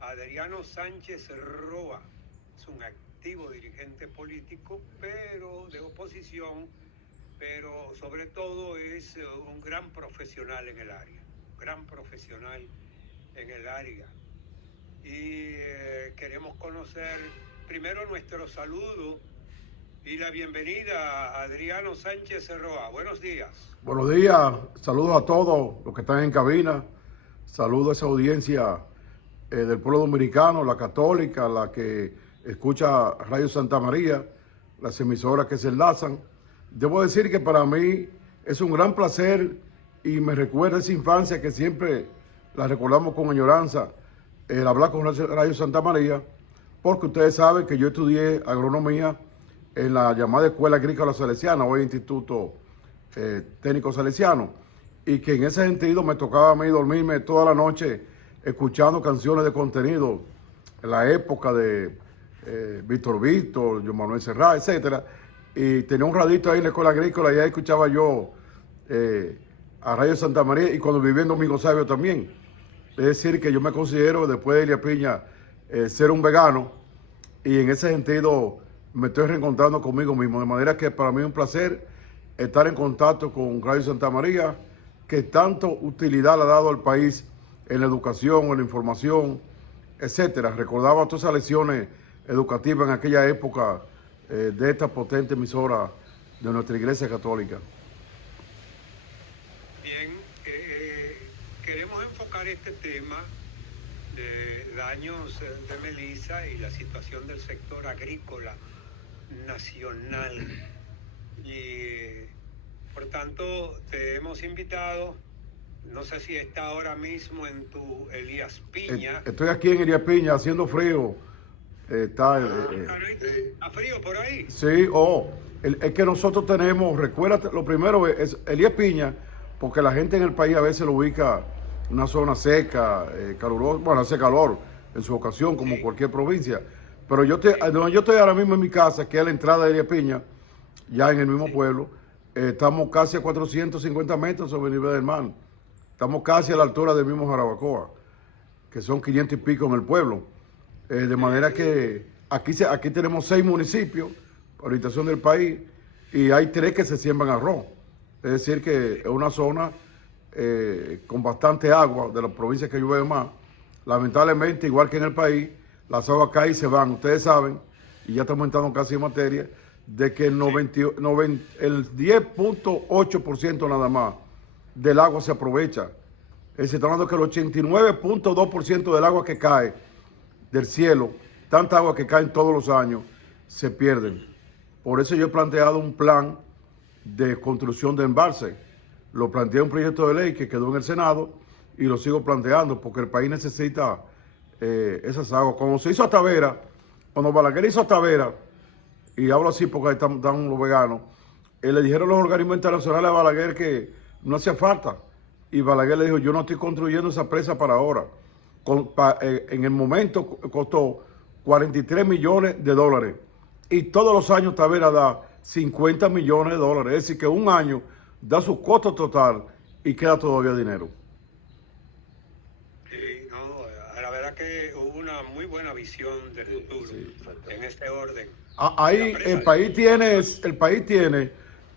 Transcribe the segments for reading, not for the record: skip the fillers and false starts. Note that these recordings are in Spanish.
Adriano Sánchez Roa es un activo dirigente político, pero de oposición, pero sobre todo es un gran profesional en el área, Y queremos conocer primero nuestro saludo y la bienvenida a Adriano Sánchez Roa. Buenos días. Buenos días, saludos a todos los que están en cabina, saludos a esa audiencia del pueblo dominicano, la católica, la que escucha Radio Santa María, las emisoras que se enlazan. Debo decir que para mí es un gran placer y me recuerda esa infancia que siempre la recordamos con añoranza, el hablar con Radio Santa María, porque ustedes saben que yo estudié agronomía en la llamada Escuela Agrícola Salesiana, hoy Instituto Técnico Salesiano, y que en ese sentido me tocaba a mí dormirme toda la noche escuchando canciones de contenido en la época de Víctor, Joan Manuel Serrat, etcétera, y tenía un radito ahí en la Escuela Agrícola y ahí escuchaba yo a Radio Santa María, y cuando viví en Domingo Sabio también. Es decir, que yo me considero, después de Elia Piña, ser un vegano, y en ese sentido me estoy reencontrando conmigo mismo, de manera que para mí es un placer estar en contacto con Radio Santa María, que tanto utilidad le ha dado al país en la educación, en la información, etcétera. Recordaba todas esas lecciones educativas en aquella época de esta potente emisora de nuestra Iglesia Católica. Bien, queremos enfocar este tema de daños de melisa y la situación del sector agrícola nacional. Y por tanto te hemos invitado, no sé si está ahora mismo en tu Elías Piña. Estoy aquí en Elías Piña haciendo frío. ¿Está frío por ahí? Sí, es que nosotros tenemos, recuérdate, lo primero es Elías Piña, porque la gente en el país a veces lo ubica en una zona seca, calurosa, bueno, hace calor en su ocasión, como sí, cualquier provincia. Pero donde yo estoy ahora mismo en mi casa, que es la entrada de Elías Piña, ya en el mismo pueblo, estamos casi a 450 metros sobre el nivel del mar. Estamos casi a la altura del mismo Jarabacoa, que son 500 y pico en el pueblo. De manera que aquí tenemos 6 municipios, por orientación del país, y hay 3 que se siembran arroz. Es decir, que es una zona con bastante agua de las provincias que llueve más. Lamentablemente, igual que en el país, las aguas caen y se van. Ustedes saben, y ya estamos entrando casi en materia, de que el 10.8% nada más del agua se aprovecha. Es decir, estamos hablando que el 89.2% del agua que cae del cielo, tanta agua que cae todos los años, se pierden. Por eso yo he planteado un plan de construcción de embalse. Lo planteé en un proyecto de ley que quedó en el Senado y lo sigo planteando porque el país necesita esas aguas. Cuando se hizo Tavera, cuando Balaguer hizo Tavera, y hablo así porque están los veganos, le dijeron los organismos internacionales a Balaguer que no hacía falta. Y Balaguer le dijo, yo no estoy construyendo esa presa para ahora. En el momento costó 43 millones de dólares. Y todos los años Tavera da 50 millones de dólares. Es decir, que un año da su costo total y queda todavía dinero. Sí, no, la verdad que hubo una muy buena visión del futuro, sí, en este orden. Ahí el país tiene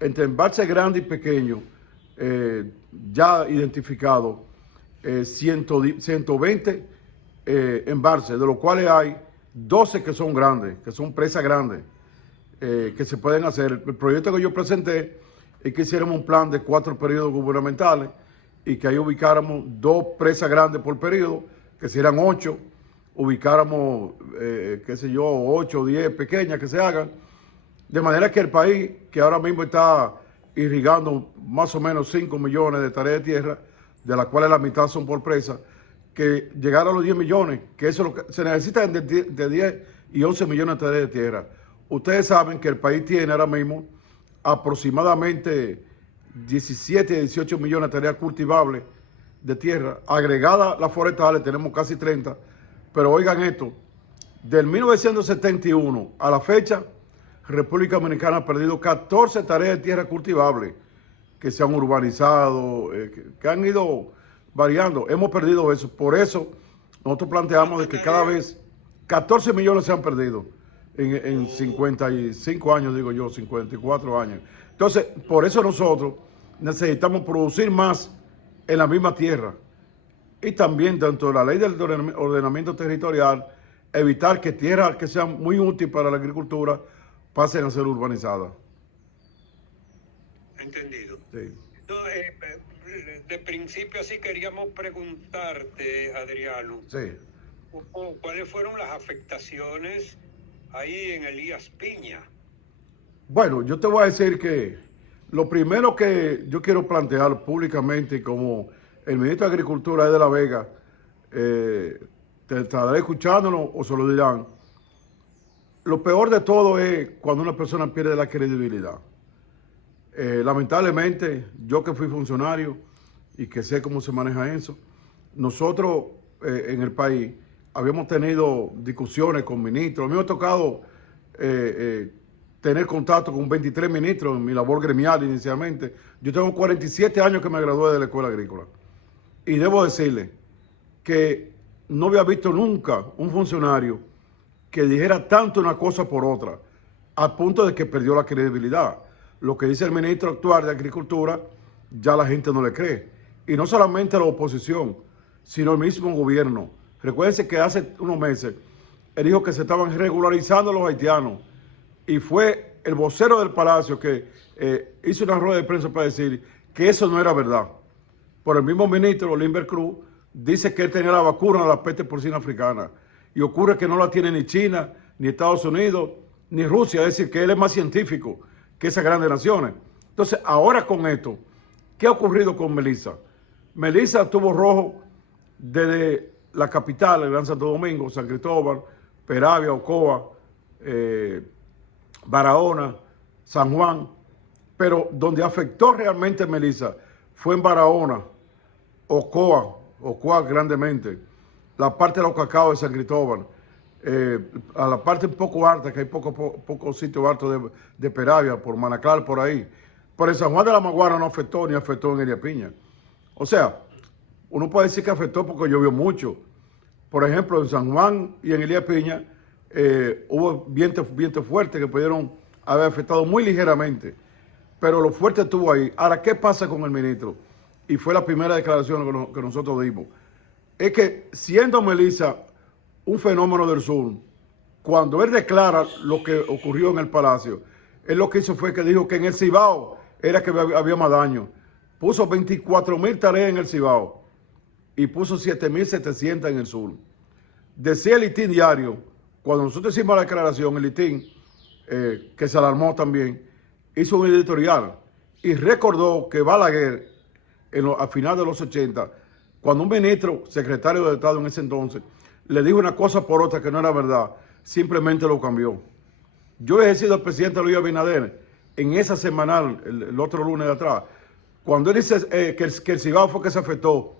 entre embalses grandes y pequeños ya identificados 120 embalses, de los cuales hay 12 que son grandes, que son presas grandes, que se pueden hacer. El proyecto que yo presenté es que hiciéramos un plan de 4 periodos gubernamentales y que ahí ubicáramos 2 presas grandes por periodo, que serían 8, ubicáramos, 8 o 10 pequeñas que se hagan, de manera que el país, que ahora mismo está irrigando más o menos 5 millones de tareas de tierra, de las cuales la mitad son por presa, que llegara a los 10 millones, que eso es lo que se necesita de 10 y 11 millones de tareas de tierra. Ustedes saben que el país tiene ahora mismo aproximadamente 17 a 18 millones de tareas cultivables de tierra. Agregadas las forestales tenemos casi 30, pero oigan esto, del 1971 a la fecha, República Dominicana ha perdido 14 tareas de tierra cultivable que se han urbanizado, que han ido variando. Hemos perdido eso. Por eso nosotros planteamos de que cada vez 14 millones se han perdido en 55 años, digo yo, 54 años. Entonces, por eso nosotros necesitamos producir más en la misma tierra. Y también dentro de la ley del ordenamiento territorial, evitar que tierras que sean muy útiles para la agricultura pasen a ser urbanizadas. Entendido. Sí. No, de principio sí queríamos preguntarte, Adriano, Sí. ¿cuáles fueron las afectaciones ahí en Elías Piña? Bueno, yo te voy a decir que lo primero que yo quiero plantear públicamente como el ministro de Agricultura es de La Vega, te estaré escuchándolo o se lo dirán. Lo peor de todo es cuando una persona pierde la credibilidad. Lamentablemente, yo que fui funcionario y que sé cómo se maneja eso, nosotros en el país habíamos tenido discusiones con ministros. A mí me ha tocado tener contacto con 23 ministros en mi labor gremial inicialmente. Yo tengo 47 años que me gradué de la escuela agrícola. Y debo decirle que no había visto nunca un funcionario que dijera tanto una cosa por otra, al punto de que perdió la credibilidad. Lo que dice el ministro actual de Agricultura, ya la gente no le cree. Y no solamente la oposición, sino el mismo gobierno. Recuérdense que hace unos meses él dijo que se estaban regularizando los haitianos y fue el vocero del Palacio que hizo una rueda de prensa para decir que eso no era verdad. Por el mismo ministro, Limber Cruz, dice que él tenía la vacuna de la peste porcina africana y ocurre que no la tiene ni China, ni Estados Unidos, ni Rusia, es decir, que él es más científico que esas grandes naciones. Entonces, ahora con esto, ¿qué ha ocurrido con Melissa? Melissa tuvo rojo desde la capital, el Gran Santo Domingo, San Cristóbal, Peravia, Ocoa, Barahona, San Juan, pero donde afectó realmente Melissa fue en Barahona, Ocoa grandemente, la parte de los Cacao de San Cristóbal, a la parte un poco alta, que hay pocos sitios altos de Peravia, por Manaclar, por ahí. Pero en San Juan de la Maguana no afectó, ni afectó en Elías Piña. O sea, uno puede decir que afectó porque llovió mucho. Por ejemplo, en San Juan y en Elías Piña hubo vientos fuertes que pudieron haber afectado muy ligeramente. Pero lo fuerte estuvo ahí. Ahora, ¿qué pasa con el ministro? Y fue la primera declaración que nosotros dimos. Es que siendo Melissa un fenómeno del sur, cuando él declara lo que ocurrió en el Palacio, él lo que hizo fue que dijo que en el Cibao era que había más daño. Puso 24,000 tareas en el Cibao y puso 7,700 en el sur. Decía el Listín Diario, cuando nosotros hicimos la declaración, el Listín, que se alarmó también, hizo un editorial y recordó que Balaguer, a final de los 80, cuando un ministro, secretario de Estado en ese entonces, le dijo una cosa por otra que no era verdad, simplemente lo cambió. Yo he sido el presidente Luis Abinader en esa semanal, el otro lunes de atrás, cuando él dice que el Cibao fue que se afectó,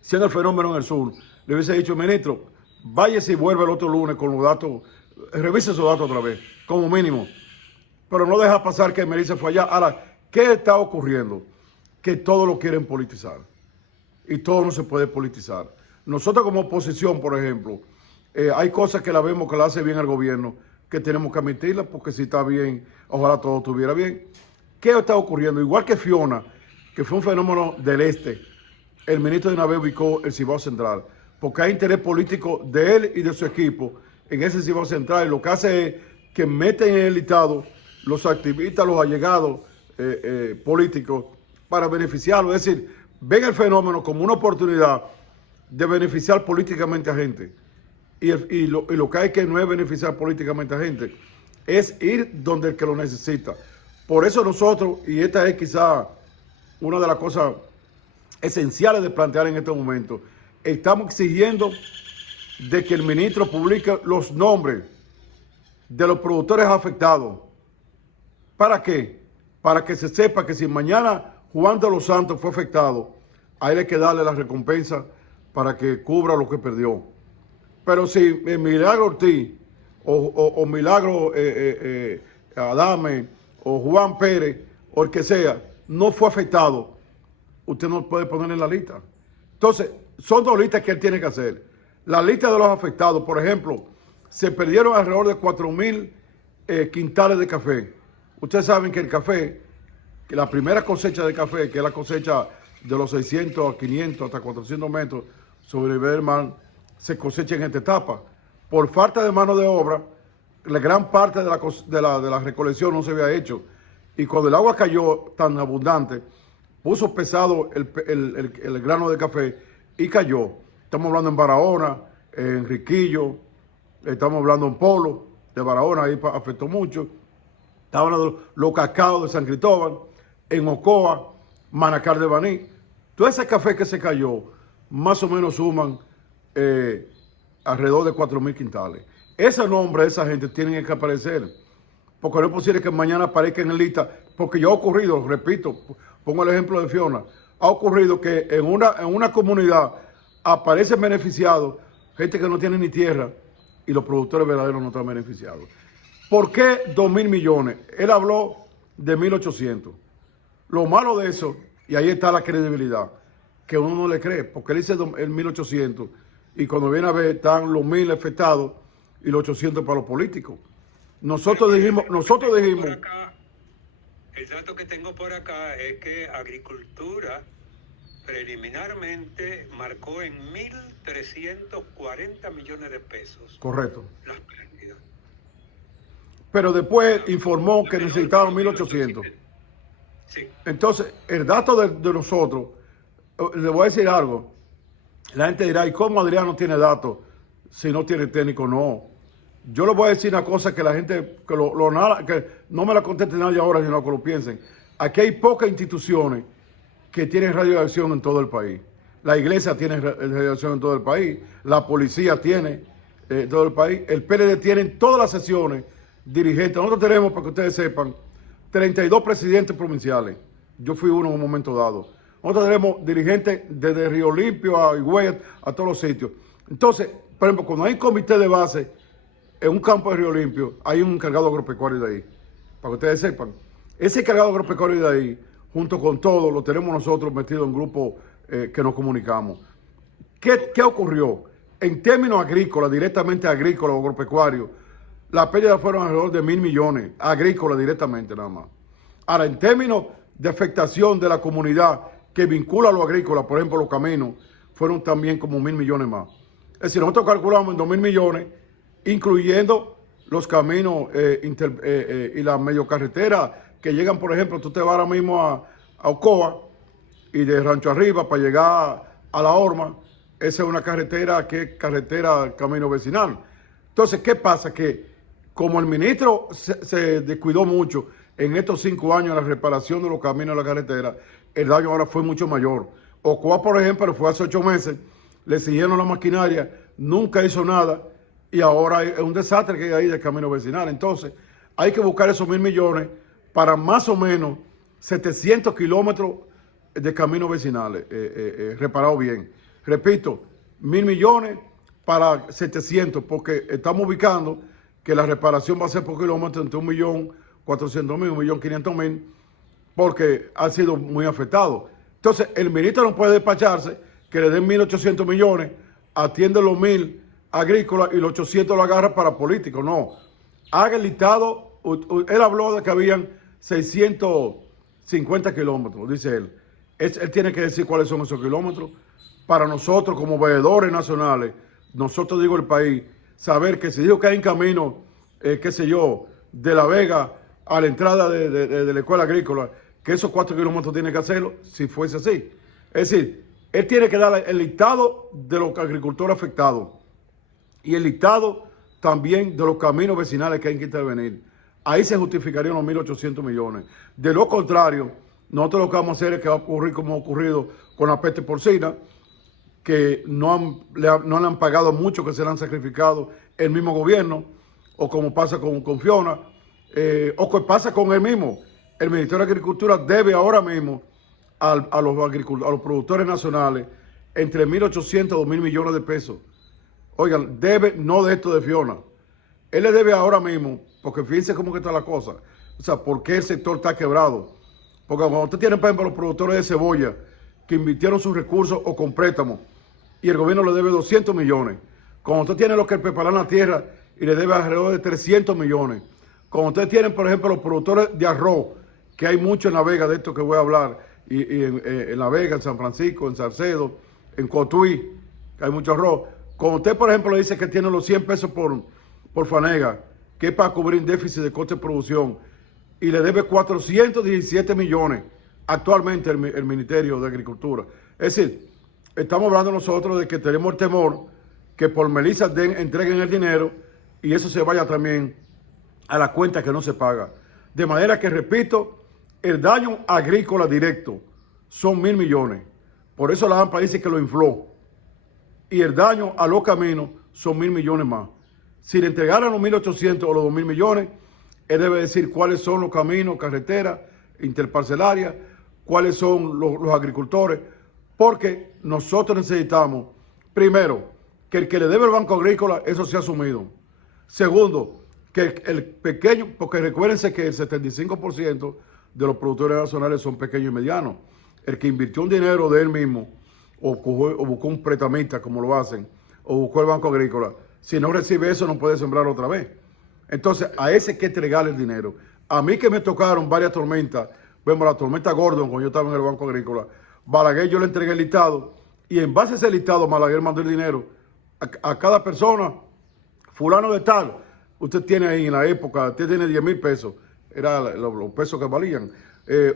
siendo el fenómeno en el sur, le hubiese dicho, ministro, váyase y vuelve el otro lunes con los datos, revise esos datos otra vez, como mínimo. Pero no deja pasar que Melissa fue allá. Ahora, ¿qué está ocurriendo? Que todo lo quieren politizar. Y todo no se puede politizar. Nosotros como oposición, por ejemplo, hay cosas que la vemos que la hace bien el gobierno, que tenemos que admitirlas, porque si está bien, ojalá todo estuviera bien. ¿Qué está ocurriendo? Igual que Fiona, que fue un fenómeno del este, el ministro de una vez ubicó el Cibao Central, porque hay interés político de él y de su equipo en ese Cibao Central, y lo que hace es que meten en el listado los activistas, los allegados políticos para beneficiarlo. Es decir, ven el fenómeno como una oportunidad de beneficiar políticamente a gente. Y lo que hay que no es beneficiar políticamente a gente, es ir donde el que lo necesita. Por eso nosotros, y esta es quizá una de las cosas esenciales de plantear en este momento, estamos exigiendo de que el ministro publique los nombres de los productores afectados. ¿Para qué? Para que se sepa que si mañana Juan de los Santos fue afectado, hay que darle la recompensa para que cubra lo que perdió. Pero si Milagro Ortiz o Milagro Adame o Juan Pérez o el que sea no fue afectado, usted no puede poner en la lista. Entonces, son dos listas que él tiene que hacer. La lista de los afectados, por ejemplo, se perdieron alrededor de 4,000 quintales de café. Ustedes saben que el café, que la primera cosecha de café, que es la cosecha de los 600 a 500 hasta 400 metros sobre el nivel del mar, se cosecha en esta etapa. Por falta de mano de obra, la gran parte de la recolección no se había hecho. Y cuando el agua cayó tan abundante, puso pesado el grano de café y cayó. Estamos hablando en Barahona, en Riquillo, estamos hablando en Polo, de Barahona, ahí afectó mucho. Estamos hablando de los cacaos de San Cristóbal, en Ocoa, Manacar de Baní. Todo ese café que se cayó, más o menos suman alrededor de 4,000 quintales. Ese nombre de esa gente tiene que aparecer, porque no es posible que mañana aparezca en lista, porque ya ha ocurrido, repito, pongo el ejemplo de Fiona, ha ocurrido que en una comunidad aparecen beneficiados gente que no tiene ni tierra y los productores verdaderos no están beneficiados. ¿Por qué 2,000 millones? Él habló de 1,800. Lo malo de eso, y ahí está la credibilidad, que uno no le cree, porque él dice el 1,800 y cuando viene a ver están los 1,000 afectados y los 800 para los políticos. Nosotros dijimos... El dato que tengo por acá es que Agricultura preliminarmente marcó en 1.340 millones de pesos. Correcto. Las pérdidas. Pero después informó que necesitaban 1,800. Sí. Entonces, el dato de nosotros, le voy a decir algo. La gente dirá, ¿y cómo Adriano tiene datos si no tiene técnico? No. Yo les voy a decir una cosa que la gente, que no me la conteste nadie ahora, sino que lo piensen. Aquí hay pocas instituciones que tienen radioacción en todo el país. La iglesia tiene radioacción en todo el país, la policía tiene en todo el país, el PLD tiene en todas las sesiones dirigentes. Nosotros tenemos, para que ustedes sepan, 32 presidentes provinciales. Yo fui uno en un momento dado. Nosotros tenemos dirigentes desde Río Limpio a Higüey, a todos los sitios. Entonces, por ejemplo, cuando hay un comité de base en un campo de Río Limpio, hay un encargado agropecuario de ahí, para que ustedes sepan. Ese encargado agropecuario de ahí, junto con todo, lo tenemos nosotros metido en grupos que nos comunicamos. ¿Qué ocurrió? En términos agrícolas, directamente agrícolas o agropecuarios, las pérdidas fueron alrededor de 1,000 millones, agrícolas directamente nada más. Ahora, en términos de afectación de la comunidad que vincula a lo agrícola, por ejemplo, los caminos, fueron también como 1,000 millones más. Es decir, nosotros calculamos en 2,000 millones, incluyendo los caminos y las mediocarreteras que llegan, por ejemplo, tú te vas ahora mismo a Ocoa y de Rancho Arriba para llegar a La Horma, esa es una carretera que es carretera camino vecinal. Entonces, ¿qué pasa? Que como el ministro se descuidó mucho en estos 5 años en la reparación de los caminos de la carretera, el daño ahora fue mucho mayor. Ocoa, por ejemplo, fue hace 8 meses, le siguieron la maquinaria, nunca hizo nada, y ahora es un desastre que hay ahí del camino vecinal. Entonces, hay que buscar esos 1,000 millones para más o menos 700 kilómetros de caminos vecinales, reparados bien. Repito, 1,000 millones para 700, porque estamos ubicando que la reparación va a ser por kilómetro entre 1.400.000, 1.500.000, porque ha sido muy afectado. Entonces, el ministro no puede despacharse que le den 1.800 millones, atiende los 1,000 agrícolas y los 800 lo agarra para políticos. No, haga el listado. Él habló de que habían 650 kilómetros, dice él. Él tiene que decir cuáles son esos kilómetros. Para nosotros, como veedores nacionales, nosotros, digo, el país, saber que si digo que hay un camino, qué sé yo, de La Vega a la entrada de la escuela agrícola, que esos 4 kilómetros tiene que hacerlo, si fuese así. Es decir, él tiene que dar el listado de los agricultores afectados y el listado también de los caminos vecinales que hay que intervenir. Ahí se justificarían los 1.800 millones. De lo contrario, nosotros lo que vamos a hacer es que va a ocurrir como ha ocurrido con la peste porcina, que no le han pagado mucho, que se le han sacrificado el mismo gobierno, o como pasa con Fiona, o que pasa con él mismo. El Ministerio de Agricultura debe ahora mismo a los productores nacionales entre 1.800 y 2.000 millones de pesos. Oigan, debe, no de esto de Fiona. Él le debe ahora mismo, porque fíjense cómo que está la cosa. O sea, ¿por qué el sector está quebrado? Porque cuando usted tiene, por ejemplo, los productores de cebolla que invirtieron sus recursos o con préstamos y el gobierno le debe 200 millones. Cuando usted tiene lo que preparar la tierra y le debe alrededor de 300 millones. Cuando usted tiene, por ejemplo, los productores de arroz, que hay mucho en La Vega, de esto que voy a hablar, y en La Vega, en San Francisco, en Salcedo, en Cotuí, que hay mucho arroz. Cuando usted, por ejemplo, le dice que tiene los 100 pesos por fanega, que es para cubrir un déficit de coste de producción, y le debe 417 millones actualmente el Ministerio de Agricultura. Es decir, estamos hablando nosotros de que tenemos el temor que por Melissa entreguen el dinero y eso se vaya también a la cuenta que no se paga. De manera que, repito, el daño agrícola directo son 1.000 millones. Por eso la AMPA dice que lo infló. Y el daño a los caminos son 1.000 millones más. Si le entregaran los 1.800 o los 2.000 millones, él debe decir cuáles son los caminos, carreteras, interparcelarias, cuáles son los agricultores, porque nosotros necesitamos, primero, que el que le debe el Banco Agrícola, eso sea asumido. Segundo, que el pequeño, porque recuérdense que el 75% de los productores nacionales son pequeños y medianos. El que invirtió un dinero de él mismo, o buscó un prestamista, como lo hacen, o buscó el Banco Agrícola, si no recibe eso, no puede sembrar otra vez. Entonces, a ese hay que entregarle el dinero. A mí que me tocaron varias tormentas, vemos la tormenta Gordon, cuando yo estaba en el Banco Agrícola, Balaguer yo le entregué el listado, y en base a ese listado, Balaguer mandó el dinero a cada persona, fulano de tal, usted tiene ahí en la época, usted tiene 10,000 pesos, eran los pesos que valían,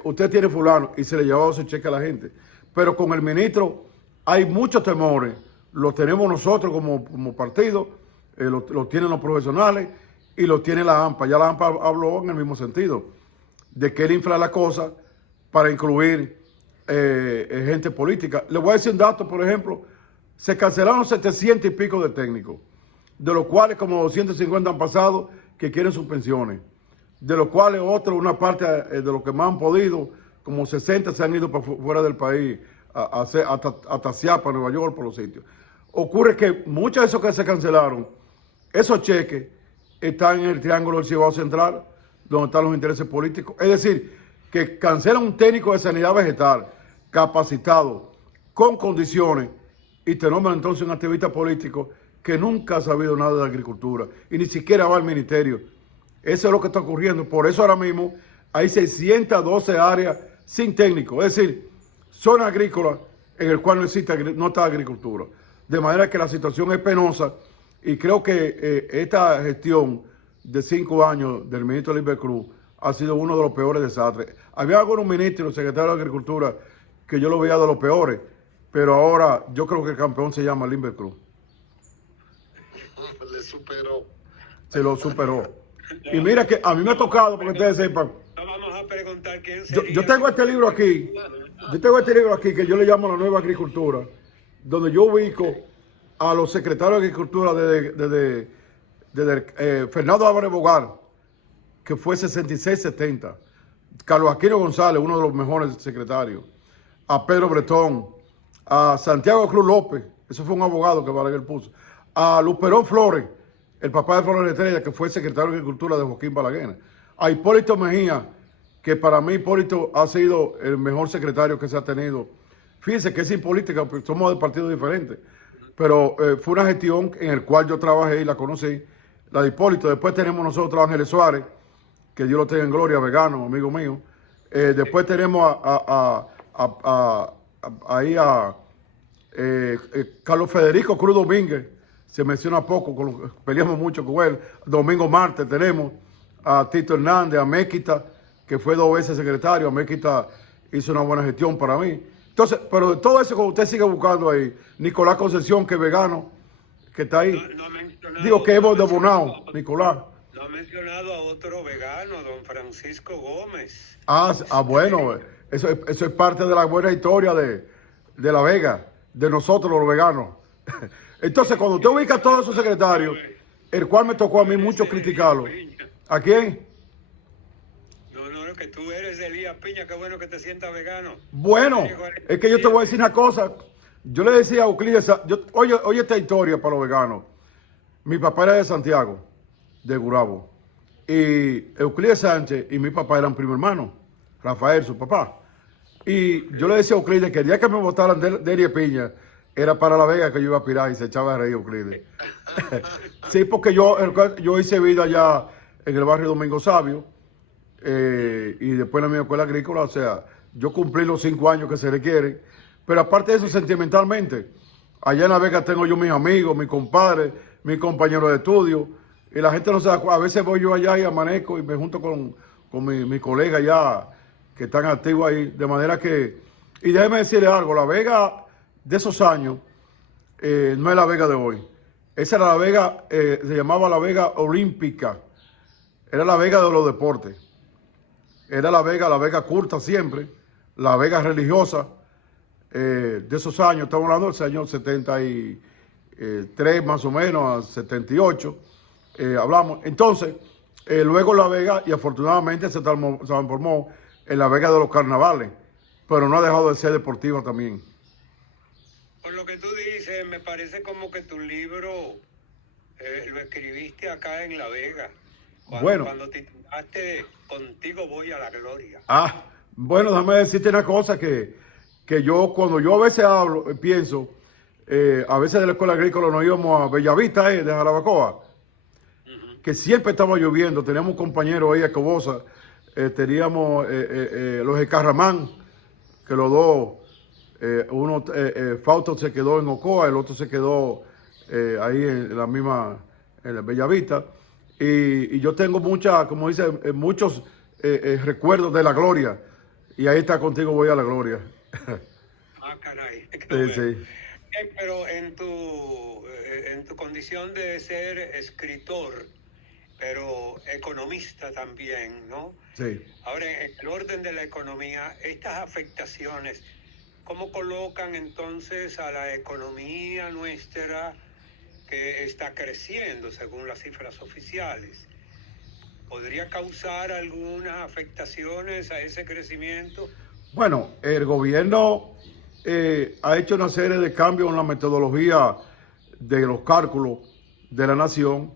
usted tiene fulano, y se le llevaba su cheque a la gente. Pero con el ministro hay muchos temores, los tenemos nosotros como partido, lo tienen los profesionales, y lo tiene la AMPA. Ya la AMPA habló en el mismo sentido, de que él infla la cosa para incluir gente política. Le voy a decir un dato, por ejemplo, se cancelaron 700 y pico de técnicos, de los cuales como 250 han pasado que quieren sus pensiones, de los cuales otros, una parte de los que más han podido, como 60 se han ido para fuera del país, hasta Chiapas, Nueva York, por los sitios. Ocurre que muchos de esos que se cancelaron, esos cheques, están en el Triángulo del Cibao Central, donde están los intereses políticos. Es decir, que cancelan un técnico de sanidad vegetal, capacitado, con condiciones, y te nombran entonces un activista político que nunca ha sabido nada de agricultura, y ni siquiera va al ministerio. Eso es lo que está ocurriendo. Por eso ahora mismo hay 612 áreas sin técnico, es decir, zona agrícola en el cual no está agricultura. De manera que la situación es penosa. Y creo que esta gestión de 5 años del ministro Limber Cruz ha sido uno de los peores desastres. Había algunos ministros, secretarios de Agricultura, que yo lo veía de los peores, pero ahora yo creo que el campeón se llama Limber Cruz. Le superó. Se lo superó. Y mira que a mí me ha tocado, porque ustedes sepan. No vamos a preguntar quién sería. Yo tengo este libro aquí. Yo tengo este libro aquí que yo le llamo La Nueva Agricultura, donde yo ubico a los secretarios de Agricultura desde Fernando Álvarez Bogar, que fue 66-70, Carlos Aquino González, uno de los mejores secretarios, a Pedro Bretón, a Santiago Cruz López, eso fue un abogado que Balaguer puso, a Luperón Flores, el papá de Flores Estrella, que fue secretario de Agricultura de Joaquín Balaguer, a Hipólito Mejía, que para mí Hipólito ha sido el mejor secretario que se ha tenido. Fíjense que es sin política, porque somos de partidos diferentes. Pero fue una gestión en la cual yo trabajé y la conocí, la de Hipólito. Después tenemos nosotros a Ángeles Suárez, que Dios lo tenga en gloria, vegano, amigo mío. Después tenemos ahí a Carlos Federico Cruz Domínguez, se menciona poco, peleamos mucho con él. Domingo Marte tenemos a Tito Hernández, a Méquita, que fue 2 veces secretario. A Méquita hizo una buena gestión para mí. Entonces, pero de todo eso que usted sigue buscando ahí, Nicolás Concepción, que es vegano, que está ahí. Digo que es de Bonao, Nicolás. No ha mencionado a otro vegano, don Francisco Gómez. Bueno, eso es parte de la buena historia de La Vega, de nosotros los veganos. Entonces, cuando usted ubica a todos esos secretarios, el cual me tocó a mí mucho criticarlo. ¿A quién? Que tú eres de Elías Piña, qué bueno que te sientas vegano. Bueno, es que yo te voy a decir una cosa. Yo le decía a Euclides, oye esta historia para los veganos. Mi papá era de Santiago, de Gurabo. Y Euclides Sánchez y mi papá eran primo hermano, Rafael, su papá. Y yo le decía a Euclides que el día que me votaran de Elías Piña, era para La Vega que yo iba a aspirar y se echaba a reír Euclides. Sí, porque yo hice vida allá en el barrio Domingo Sabio y después en la misma escuela agrícola, o sea, yo cumplí los 5 años que se requieren, pero aparte de eso, sentimentalmente, allá en La Vega tengo yo mis amigos, mis compadres, mis compañeros de estudio, y la gente no se da cuenta. A veces voy yo allá y amanezco y me junto con mis colegas ya que están activos ahí, de manera que, y déjeme decirle algo, La Vega de esos años no es La Vega de hoy. Esa era La Vega, se llamaba La Vega Olímpica, era La Vega de los deportes, era La Vega culta siempre, La Vega religiosa, de esos años, estamos hablando del año 73 más o menos, a 78, hablamos. Entonces, luego La Vega, y afortunadamente se transformó en La Vega de los carnavales, pero no ha dejado de ser deportiva también. Por lo que tú dices, me parece como que tu libro lo escribiste acá en La Vega, cuando titulaste Contigo voy a la gloria. Bueno, déjame decirte una cosa que yo, cuando yo a veces hablo, pienso, a veces de la escuela agrícola nos íbamos a Bellavista, de Jarabacoa, que siempre estaba lloviendo, teníamos un compañero ahí a Cobosa, teníamos los de Carramán, que los dos, uno, Fausto se quedó en Ocoa, el otro se quedó ahí en la misma, en la Bellavista, y yo tengo como dice, muchos recuerdos de la gloria, y ahí está Contigo voy a la gloria. Caray. Sí. Pero en tu condición de ser escritor, pero economista también, ¿no? Sí. Ahora, en el orden de la economía, estas afectaciones, ¿cómo colocan entonces a la economía nuestra que está creciendo según las cifras oficiales? ¿Podría causar algunas afectaciones a ese crecimiento? Bueno, el gobierno ha hecho una serie de cambios en la metodología de los cálculos de la nación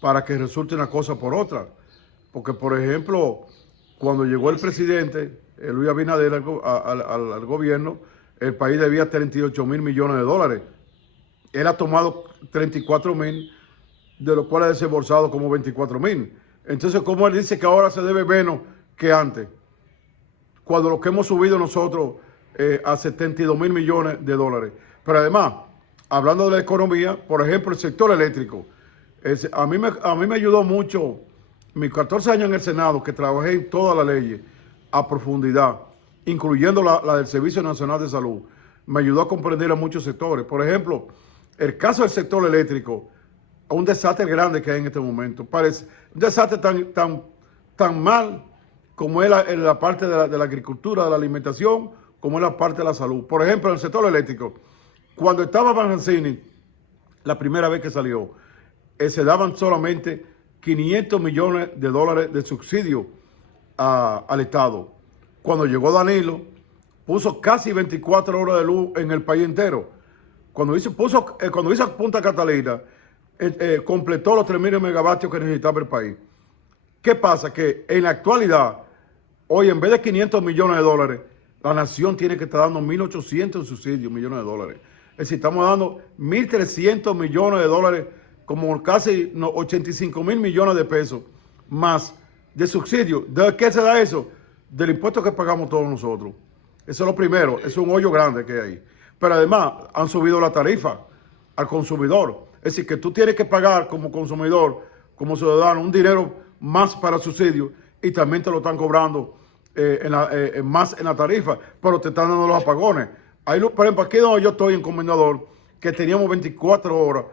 para que resulte una cosa por otra. Porque, por ejemplo, cuando llegó el presidente Luis Abinader al gobierno, el país debía 38 mil millones de dólares. Él ha tomado 34 mil, de los cuales ha desembolsado como 24 mil. Entonces, ¿cómo él dice que ahora se debe menos que antes? Cuando lo que hemos subido nosotros a 72 mil millones de dólares. Pero además, hablando de la economía, por ejemplo, el sector eléctrico. A mí me ayudó mucho mis 14 años en el Senado, que trabajé en todas las leyes a profundidad, incluyendo la del Servicio Nacional de Salud. Me ayudó a comprender a muchos sectores. Por ejemplo, el caso del sector eléctrico, un desastre grande que hay en este momento. Parece un desastre tan mal como es la parte de la agricultura, de la alimentación, como es la parte de la salud. Por ejemplo, en el sector eléctrico, cuando estaba Banjancini, la primera vez que salió, se daban solamente 500 millones de dólares de subsidio al Estado. Cuando llegó Danilo, puso casi 24 horas de luz en el país entero. Cuando hizo Punta Catalina, completó los 3.000 megavatios que necesitaba el país. ¿Qué pasa? Que en la actualidad, hoy en vez de 500 millones de dólares, la nación tiene que estar dando 1.800 en subsidios, millones de dólares. Es decir, estamos dando 1.300 millones de dólares, como casi 85 mil millones de pesos más de subsidio. ¿De qué se da eso? Del impuesto que pagamos todos nosotros. Eso es lo primero, es un hoyo grande que hay ahí. Pero además han subido la tarifa al consumidor. Es decir, que tú tienes que pagar como consumidor, como ciudadano, un dinero más para subsidio y también te lo están cobrando más en la tarifa, pero te están dando los apagones. Ahí, por ejemplo, aquí donde yo estoy en Comendador, que teníamos 24 horas,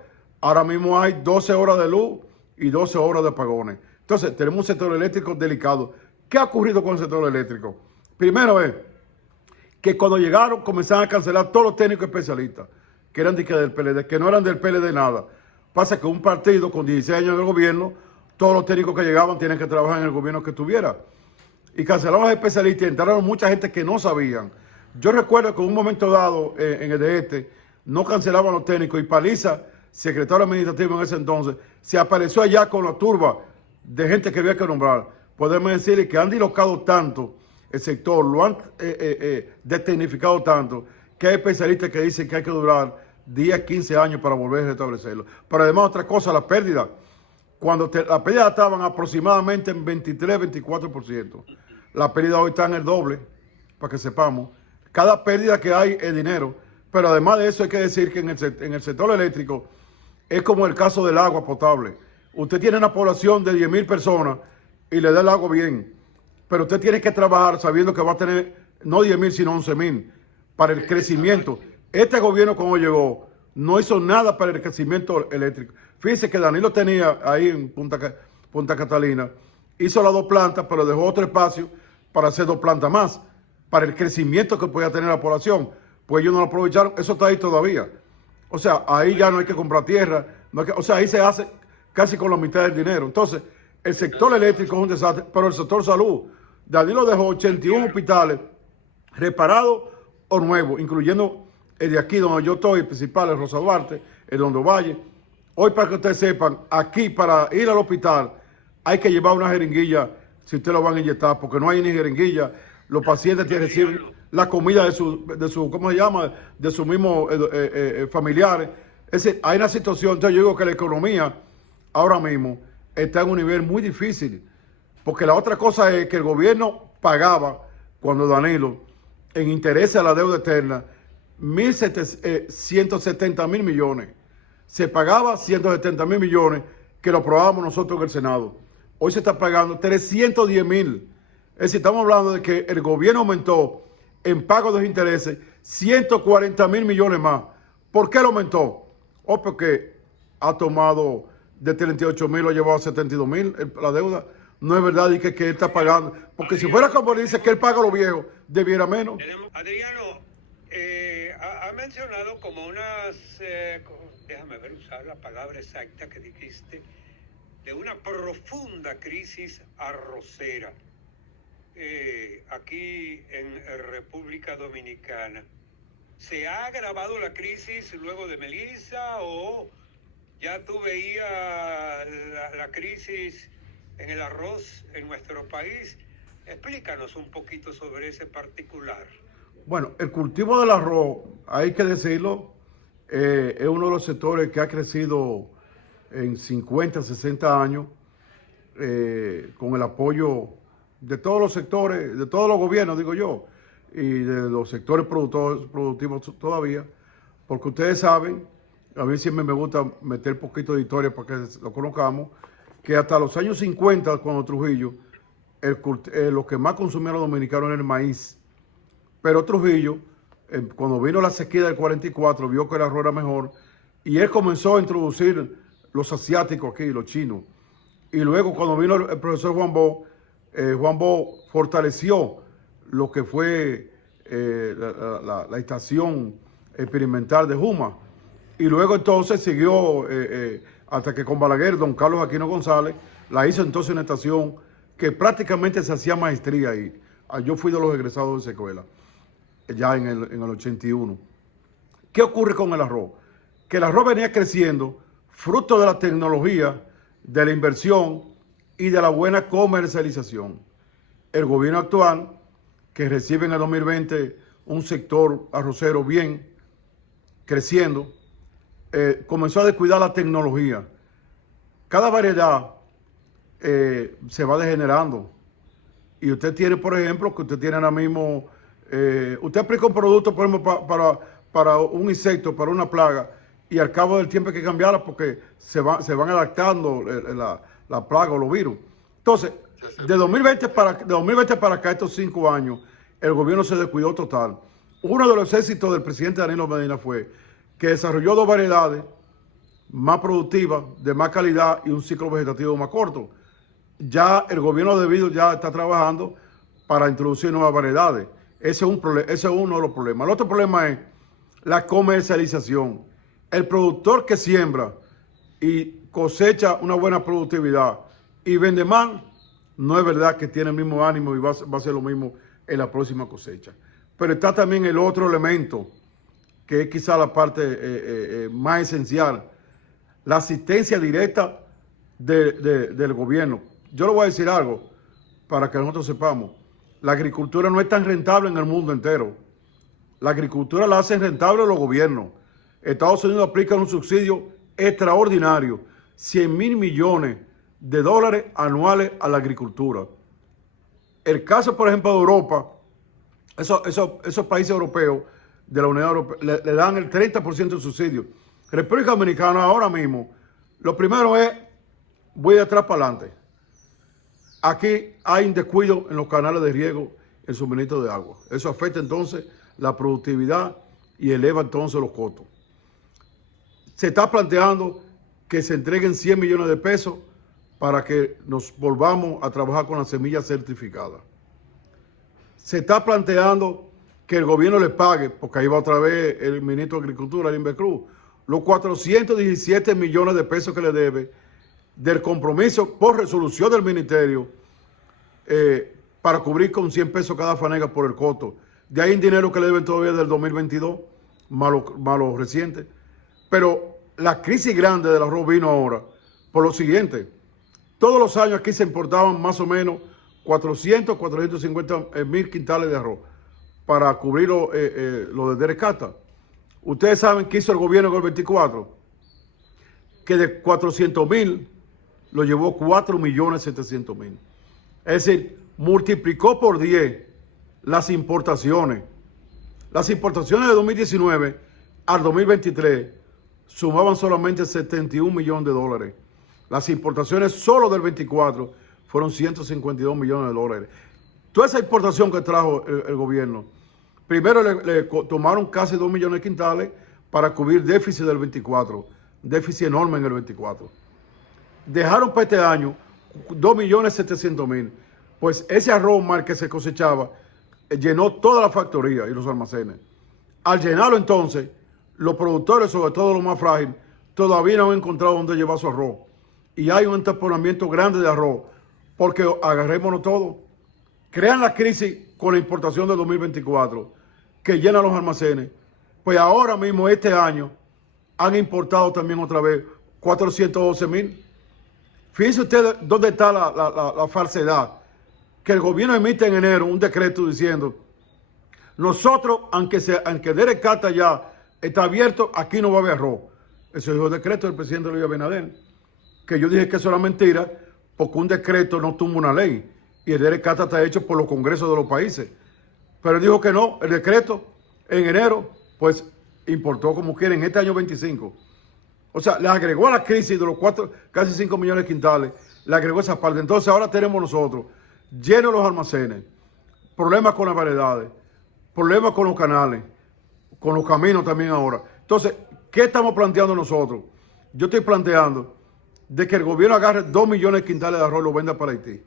ahora mismo hay 12 horas de luz y 12 horas de apagones. Entonces, tenemos un sector eléctrico delicado. ¿Qué ha ocurrido con el sector eléctrico? Primero es que cuando llegaron comenzaron a cancelar todos los técnicos especialistas, que eran del PLD, que no eran del PLD nada. Pasa que un partido con 16 años de gobierno, todos los técnicos que llegaban tienen que trabajar en el gobierno que tuviera. Y cancelaron a los especialistas y entraron mucha gente que no sabían. Yo recuerdo que en un momento dado en el de no cancelaban los técnicos y Paliza, secretario administrativo en ese entonces, se apareció allá con la turba de gente que había que nombrar. Podemos decirle que han dilocado tanto el sector, lo han detecnificado tanto, que hay especialistas que dicen que hay que durar 10, 15 años para volver a restablecerlo. Pero además otra cosa, la pérdida. La pérdida estaban aproximadamente en 23, 24%. La pérdida hoy está en el doble, para que sepamos. Cada pérdida que hay es dinero. Pero además de eso hay que decir que en el sector eléctrico es como el caso del agua potable. Usted tiene una población de 10,000 personas y le da el agua bien. Pero usted tiene que trabajar sabiendo que va a tener no 10,000 sino 11,000 para el crecimiento. Este gobierno cuando llegó no hizo nada para el crecimiento eléctrico. Fíjense que Danilo tenía ahí en Punta Catalina, hizo las 2 plantas, pero dejó otro espacio para hacer 2 plantas más, para el crecimiento que podía tener la población. Pues ellos no lo aprovecharon, eso está ahí todavía. O sea, ahí ya no hay que comprar tierra, o sea, ahí se hace casi con la mitad del dinero. Entonces, el sector eléctrico es un desastre, pero el sector salud, Danilo dejó 81 hospitales reparados o nuevos, incluyendo el de aquí donde yo estoy, el principal, el Rosa Duarte, el Hondo Valle. Hoy, para que ustedes sepan, aquí para ir al hospital hay que llevar una jeringuilla si ustedes lo van a inyectar, porque no hay ni jeringuilla. Los pacientes tienen que recibir la comida de su ¿cómo se llama? De sus mismos familiares. Es decir, hay una situación, entonces yo digo que la economía ahora mismo está en un nivel muy difícil, porque la otra cosa es que el gobierno pagaba, cuando Danilo, en interés a la deuda externa, 170,000 millones. Se pagaba 170,000 millones que lo aprobábamos nosotros en el Senado. Hoy se está pagando 310,000. Es decir, estamos hablando de que el gobierno aumentó en pago de los intereses 140,000 millones más. ¿Por qué lo aumentó? Porque ha tomado de 38,000, lo ha llevado a 72,000 la deuda. No es verdad y que él está pagando. Porque Adriano, si fuera como dice que él paga lo viejo, debiera menos. Adriano, ha mencionado como unas, déjame ver, usar la palabra exacta que dijiste, de una profunda crisis arrocera aquí en República Dominicana. ¿Se ha agravado la crisis luego de Melissa o ya tú veías la crisis en el arroz en nuestro país? Explícanos un poquito sobre ese particular. Bueno, el cultivo del arroz, hay que decirlo, es uno de los sectores que ha crecido en 50, 60 años, con el apoyo de todos los sectores, de todos los gobiernos, digo yo, y de los sectores productivos todavía, porque ustedes saben, a mí siempre me gusta meter poquito de historia para que lo conozcamos, que hasta los años 50, cuando Trujillo, lo que más consumían los dominicanos era el maíz. Pero Trujillo, cuando vino la sequía del 44, vio que el arroz era mejor y él comenzó a introducir los asiáticos aquí, los chinos. Y luego cuando vino el profesor Juan Bo fortaleció lo que fue la estación experimental de Juma. Y luego entonces siguió hasta que con Balaguer, don Carlos Aquino González, la hizo entonces una estación que prácticamente se hacía maestría ahí. Yo fui de los egresados de esa escuela, ya en el 81. ¿Qué ocurre con el arroz? Que el arroz venía creciendo fruto de la tecnología, de la inversión y de la buena comercialización. El gobierno actual, que recibe en el 2020 un sector arrocero bien, creciendo, comenzó a descuidar la tecnología. Cada variedad se va degenerando. Y usted tiene, por ejemplo, que usted tiene ahora mismo, usted aplica un producto, por ejemplo, para un insecto, para una plaga, y al cabo del tiempo hay que cambiarla porque se van adaptando la plaga o los virus. Entonces, de 2020 para acá, estos 5 años, el gobierno se descuidó total. Uno de los éxitos del presidente Danilo Medina fue que desarrolló 2 variedades más productivas, de más calidad y un ciclo vegetativo más corto. Ya el gobierno de Vido ya está trabajando para introducir nuevas variedades. Ese es uno de los problemas. El otro problema es la comercialización. El productor que siembra y cosecha una buena productividad y vende más, no es verdad que tiene el mismo ánimo y va a ser lo mismo en la próxima cosecha. Pero está también el otro elemento, que es quizá la parte más esencial, la asistencia directa del gobierno. Yo le voy a decir algo para que nosotros sepamos. La agricultura no es tan rentable en el mundo entero. La agricultura la hacen rentable los gobiernos. Estados Unidos aplica un subsidio extraordinario, 100.000 millones de dólares anuales a la agricultura. El caso, por ejemplo, de Europa, esos países europeos de la Unión Europea le dan el 30% de subsidio. República Dominicana ahora mismo, lo primero es, voy de atrás para adelante. Aquí hay un descuido en los canales de riego, el suministro de agua. Eso afecta entonces la productividad y eleva entonces los costos. Se está planteando que se entreguen 100 millones de pesos para que nos volvamos a trabajar con la semilla certificada. Se está planteando que el gobierno le pague, porque ahí va otra vez el ministro de Agricultura, Limber Cruz, los 417 millones de pesos que le debe del compromiso por resolución del ministerio para cubrir con 100 pesos cada fanega por el costo. De ahí un dinero que le deben todavía del 2022, más lo reciente. Pero la crisis grande del arroz vino ahora por lo siguiente. Todos los años aquí se importaban más o menos 450 mil quintales de arroz para cubrir lo de Derecata. Ustedes saben qué hizo el gobierno con el 24, que de 400.000 lo llevó 4.700.000. Es decir, multiplicó por 10 las importaciones. Las importaciones de 2019 al 2023 sumaban solamente 71 millones de dólares. Las importaciones solo del 24 fueron 152 millones de dólares. Toda esa importación que trajo el gobierno, primero le tomaron casi 2 millones de quintales para cubrir déficit del 24, déficit enorme en el 24. Dejaron para este año 2.700.000. Pues ese arroz mal que se cosechaba llenó toda la factoría y los almacenes. Al llenarlo entonces, los productores, sobre todo los más frágiles, todavía no han encontrado dónde llevar su arroz. Y hay un entaponamiento grande de arroz, porque agarrémonos todo. Crean la crisis con la importación del 2024, que llena los almacenes. Pues ahora mismo, este año, han importado también otra vez 412.000. Fíjense ustedes dónde está la falsedad. Que el gobierno emite en enero un decreto diciendo, nosotros, aunque Derecata ya está abierto, aquí no va a haber arroz. Eso dijo el decreto del presidente Luis Abinader. Que yo dije que eso era mentira, porque un decreto no tumba una ley. Y el Derecata está hecho por los congresos de los países. Pero él dijo que no, el decreto en enero, pues importó como quieren, este año 25. O sea, le agregó a la crisis de los casi 5 millones de quintales, le agregó esa parte. Entonces ahora tenemos nosotros llenos los almacenes, problemas con las variedades, problemas con los canales, con los caminos también ahora. Entonces, ¿qué estamos planteando nosotros? Yo estoy planteando de que el gobierno agarre 2 millones de quintales de arroz y lo venda para Haití.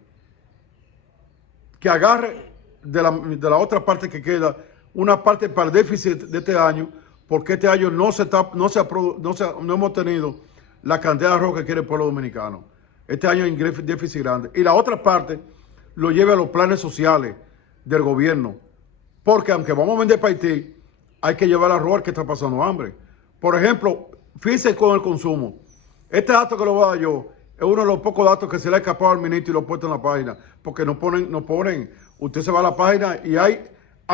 Que agarre de la otra parte que queda, una parte para el déficit de este año, porque este año no hemos tenido la cantidad de arroz que quiere el pueblo dominicano. Este año hay un déficit grande. Y la otra parte lo lleve a los planes sociales del gobierno. Porque aunque vamos a vender para Haití, hay que llevar arroz al que está pasando hambre. Por ejemplo, fíjense con el consumo. Este dato que lo voy a dar yo es uno de los pocos datos que se le ha escapado al ministro y lo ha puesto en la página. Porque nos ponen, usted se va a la página y hay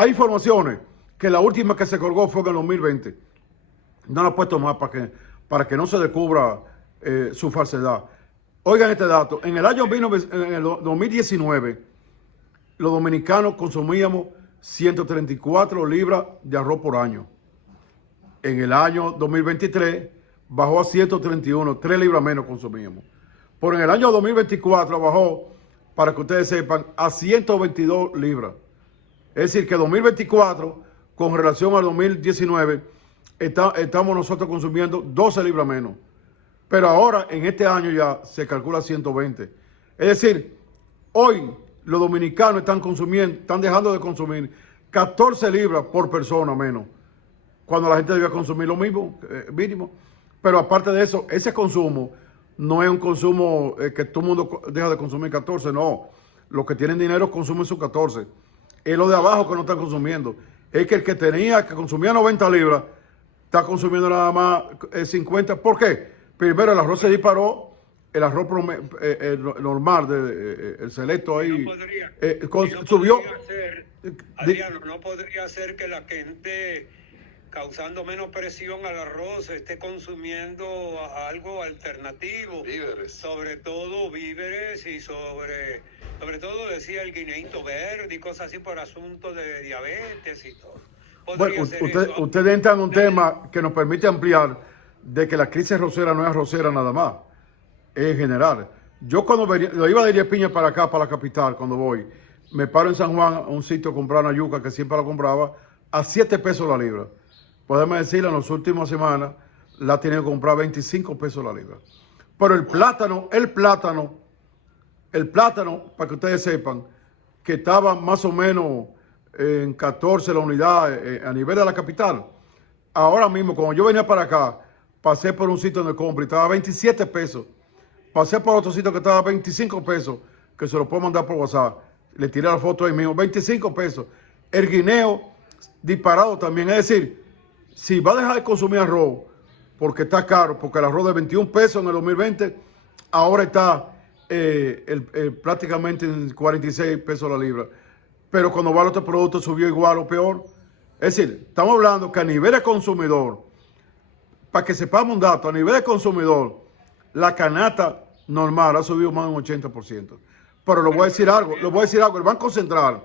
informaciones que la última que se colgó fue en el 2020. No la ha puesto más para que no se descubra su falsedad. Oigan este dato, en el 2019, los dominicanos consumíamos 134 libras de arroz por año. En el año 2023 bajó a 131, 3 libras menos consumíamos. Pero en el año 2024 bajó, para que ustedes sepan, a 122 libras. Es decir, que 2024, con relación al 2019, estamos nosotros consumiendo 12 libras menos. Pero ahora, en este año ya se calcula 120. Es decir, hoy los dominicanos están dejando de consumir 14 libras por persona menos, cuando la gente debía consumir lo mismo, mínimo. Pero aparte de eso, ese consumo no es un consumo que todo el mundo deja de consumir 14, no. Los que tienen dinero consumen sus 14. Es lo de abajo que no están consumiendo. Es que el que consumía 90 libras, está consumiendo nada más 50. ¿Por qué? Primero, el arroz se disparó el arroz normal, el selecto ahí, No podría, subió. podría ser, Adriano, no podría ser que la gente, causando menos presión al arroz, esté consumiendo algo alternativo. Víveres. Sobre todo víveres y sobre todo decía el guineíto verde y cosas así por asuntos de diabetes y todo. Bueno, ustedes entran en un tema que nos permite ampliar de que la crisis arrocera no es arrocera nada más, es en general. Yo cuando iba de Elías Piña para acá, para la capital, cuando voy, me paro en San Juan a un sitio a comprar una yuca que siempre la compraba a 7 pesos la libra. Podemos decir, en las últimas semanas la tiene que comprar 25 pesos la libra. Pero el plátano, para que ustedes sepan, que estaba más o menos en 14 la unidad a nivel de la capital. Ahora mismo, cuando yo venía para acá, pasé por un sitio donde compro y estaba a 27 pesos. Pasé por otro sitio que estaba a 25 pesos, que se lo puedo mandar por WhatsApp. Le tiré la foto ahí mismo, 25 pesos. El guineo disparado también. Es decir, si va a dejar de consumir arroz, porque está caro, porque el arroz de 21 pesos en el 2020, ahora está prácticamente en 46 pesos la libra. Pero cuando va al otro producto subió igual o peor. Es decir, estamos hablando que a nivel de consumidor, para que sepamos un dato, a nivel de consumidor, la canasta normal ha subido más de un 80%. Pero le voy a decir algo, el Banco Central,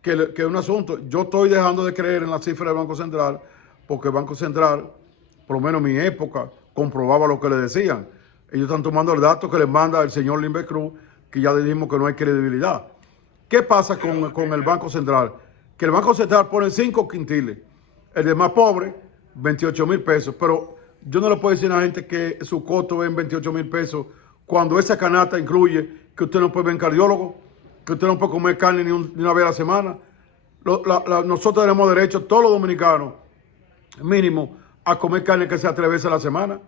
que es un asunto, yo estoy dejando de creer en las cifras del Banco Central, porque el Banco Central, por lo menos en mi época, comprobaba lo que le decían. Ellos están tomando el dato que les manda el señor Limber Cruz, que ya le dijimos que no hay credibilidad. ¿Qué pasa con el Banco Central? Que el Banco Central pone 5 quintiles, el de más pobre, 28,000 pesos, pero yo no le puedo decir a la gente que su costo es en 28,000 pesos cuando esa canasta incluye que usted no puede ver en cardiólogo, que usted no puede comer carne ni una vez a la semana. Nosotros tenemos derecho, todos los dominicanos, mínimo, a comer carne que sea 3 veces a la semana,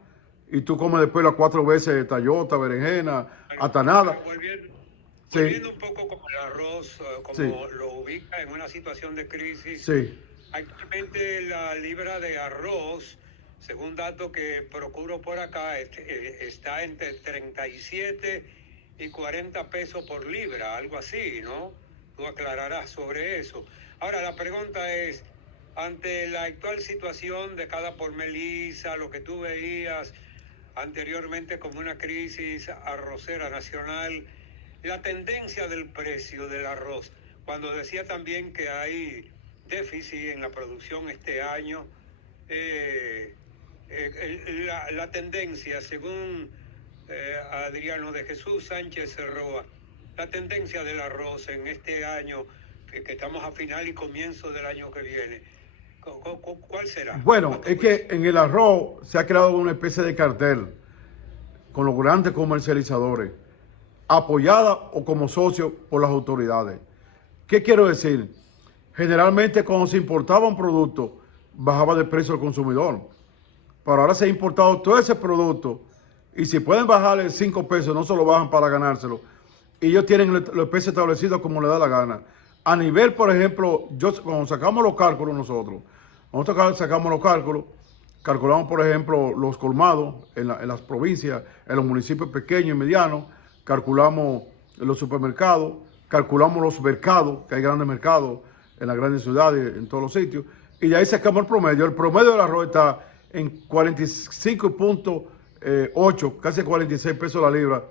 y tú comes después las 4 veces tallota, berenjena, hasta nada. Volviendo un poco como el arroz, como lo ubica en una situación de crisis. Sí. Actualmente la libra de arroz, según datos que procuro por acá, está entre 37 y 40 pesos por libra, algo así, ¿no? Tú aclararás sobre eso. Ahora, la pregunta es, ante la actual situación de cada por Melissa, lo que tú veías anteriormente como una crisis arrocera nacional, la tendencia del precio del arroz, cuando decía también que hay déficit en la producción este año, la tendencia, según Adriano de Jesús Sánchez Roa, la tendencia del arroz en este año, que estamos a final y comienzo del año que viene, ¿cuál será? Bueno, es que en el arroz se ha creado una especie de cartel con los grandes comercializadores, apoyada o como socio por las autoridades. ¿Qué quiero decir? Generalmente cuando se importaba un producto, bajaba de precio al consumidor. Pero ahora se ha importado todo ese producto y si pueden bajarle 5 pesos, no se lo bajan para ganárselo. Y ellos tienen los precios establecidos como les da la gana. A nivel, por ejemplo, cuando sacamos los cálculos nosotros sacamos los cálculos, calculamos, por ejemplo, los colmados en las provincias, en los municipios pequeños y medianos, calculamos los supermercados, calculamos los mercados, que hay grandes mercados en las grandes ciudades, en todos los sitios, y de ahí sacamos el promedio. El promedio del arroz está en 45.8, casi 46 pesos la libra.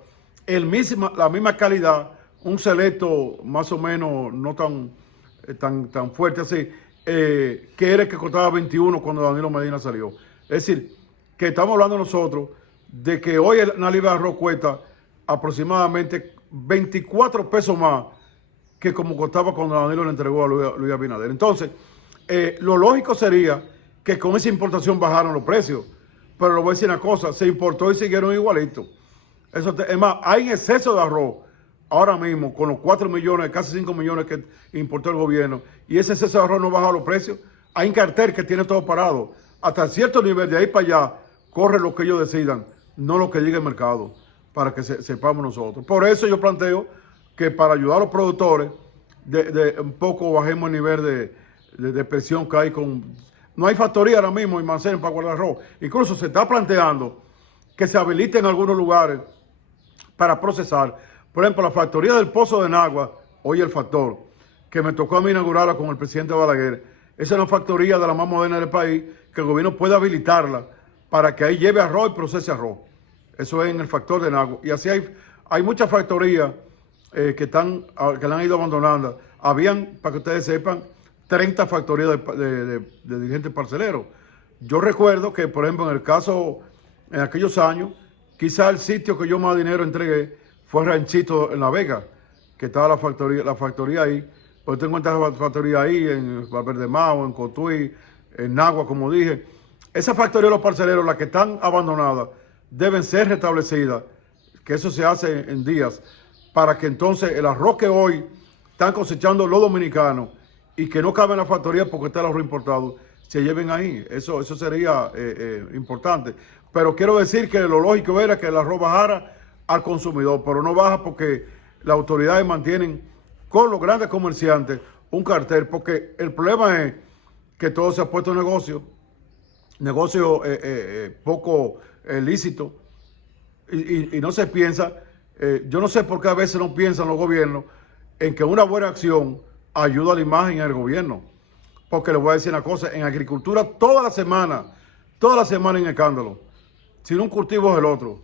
La misma calidad, un selecto más o menos no tan fuerte así, que era el que costaba 21 cuando Danilo Medina salió. Es decir, que estamos hablando nosotros de que hoy una libra de arroz cuesta aproximadamente 24 pesos más que como costaba cuando Danilo le entregó a Luis Abinader. Entonces, lo lógico sería que con esa importación bajaron los precios. Pero le voy a decir una cosa, se importó y siguieron igualitos. Es más, hay exceso de arroz ahora mismo con los 4 millones, casi 5 millones que importó el gobierno. Y ese exceso de arroz no baja los precios. Hay un cartel que tiene todo parado. Hasta cierto nivel, de ahí para allá, corre lo que ellos decidan, no lo que diga el mercado, para que sepamos nosotros. Por eso yo planteo que para ayudar a los productores, un poco bajemos el nivel de presión que hay con... No hay factoría ahora mismo en almacén para guardar arroz. Incluso se está planteando que se habiliten en algunos lugares para procesar. Por ejemplo, la factoría del Pozo de Nagua, hoy el factor, que me tocó a mí inaugurarla con el presidente Balaguer, esa es una factoría de la más moderna del país, que el gobierno puede habilitarla para que ahí lleve arroz y procese arroz. Eso es en el factor de Nagua. Y así hay muchas factorías que la han ido abandonando. Habían, para que ustedes sepan, 30 factorías de dirigentes parceleros. Yo recuerdo que, por ejemplo, en aquellos años, quizá el sitio que yo más dinero entregué fue Ranchito en La Vega, que estaba la factoría ahí. Pues tengo esta factoría ahí, en Valverde Mao, en Cotuí, en Nagua, como dije. Esas factorías de los parceleros, las que están abandonadas, deben ser restablecidas, que eso se hace en días, para que entonces el arroz que hoy están cosechando los dominicanos y que no cabe en la factoría porque está el arroz importado, se lleven ahí. Eso sería importante. Pero quiero decir que lo lógico era que el arroz bajara al consumidor, pero no baja porque las autoridades mantienen con los grandes comerciantes un cartel, porque el problema es que todo se ha puesto en negocio poco lícito, y no se piensa, yo no sé por qué a veces no piensan los gobiernos en que una buena acción ayuda a la imagen del gobierno. Porque les voy a decir una cosa, en agricultura toda la semana en escándalo. Si no un cultivo es el otro.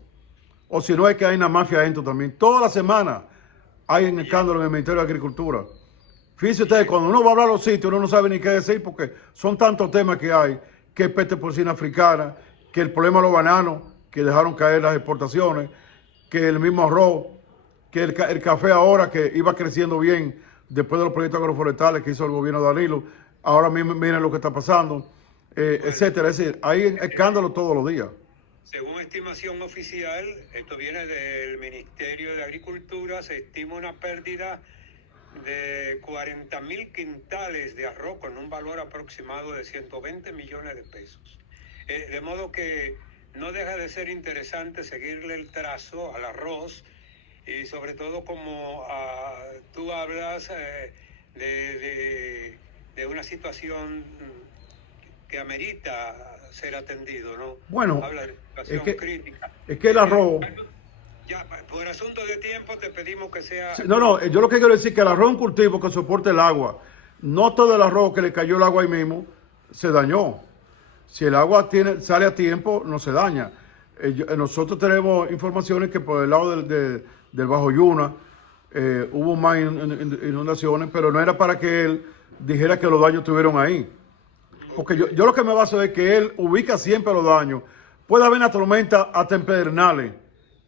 O si no es que hay una mafia adentro también. Toda la semana hay un escándalo en el Ministerio de Agricultura. Fíjense ustedes, cuando uno va a hablar a los sitios, uno no sabe ni qué decir porque son tantos temas que hay, que peste porcina africana, que el problema de los bananos, que dejaron caer las exportaciones, que el mismo arroz, que el café ahora que iba creciendo bien después de los proyectos agroforestales que hizo el gobierno de Danilo, ahora mismo miren lo que está pasando, etcétera. Es decir, hay escándalos todos los días. Según estimación oficial, esto viene del Ministerio de Agricultura, se estima una pérdida de 40.000 quintales de arroz con un valor aproximado de 120 millones de pesos. De modo que no deja de ser interesante seguirle el trazo al arroz y sobre todo como tú hablas de una situación que amerita ser atendido, ¿no? Bueno, habla de situación crítica. Es que el arroz... Ya, por asunto de tiempo te pedimos que sea... Sí, no, yo lo que quiero decir es que el arroz es un cultivo que soporte el agua. No todo el arroz que le cayó el agua ahí mismo se dañó. Si el agua sale a tiempo, no se daña. Nosotros tenemos informaciones que por el lado del Bajo Yuna hubo más inundaciones, pero no era para que él dijera que los daños estuvieron ahí. Porque yo lo que me baso es que él ubica siempre los daños. Puede haber una tormenta hasta en Pedernales,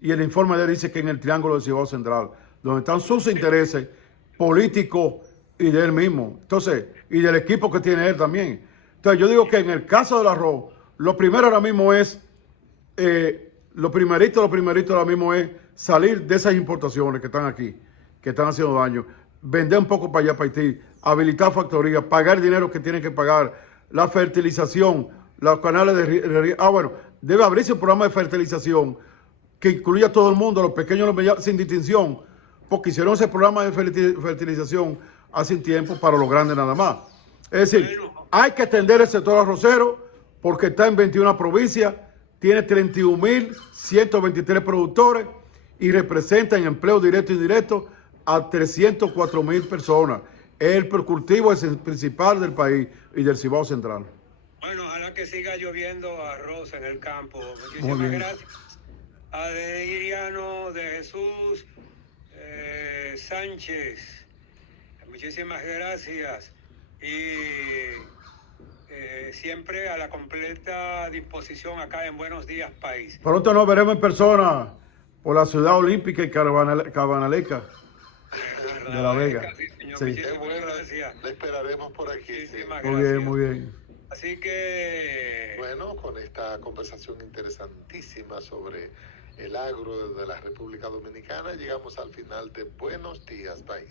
y el informe de él dice que en el Triángulo del Cibao Central, donde están sus intereses políticos y de él mismo. Entonces, y del equipo que tiene él también. Entonces, yo digo que en el caso del arroz, lo primero ahora mismo es, lo primerito ahora mismo es salir de esas importaciones que están aquí, que están haciendo daño, vender un poco para allá, para Haití, habilitar factorías, pagar el dinero que tienen que pagar, la fertilización, los canales de... bueno, debe abrirse un programa de fertilización que incluya a todo el mundo, los pequeños y los medianos, sin distinción, porque hicieron ese programa de fertilización hace tiempo para los grandes nada más. Es decir, hay que atender el sector arrocero porque está en 21 provincias, tiene 31.123 productores y representa en empleo directo e indirecto a 304.000 personas. El cultivo es el principal del país y del Cibao Central. Bueno, ojalá que siga lloviendo arroz en el campo. Muchísimas gracias. Adriano de Jesús Sánchez, muchísimas gracias y siempre a la completa disposición acá en Buenos Días País. Pronto nos veremos en persona por la ciudad olímpica y Cabanaleca de La Vega. Sí, señor. Sí. Muchísimas gracias. Le esperaremos por aquí. Muchísimas Muy bien, muy bien. Así que... Bueno, con esta conversación interesantísima sobre el agro de la República Dominicana, llegamos al final de Buenos Días País.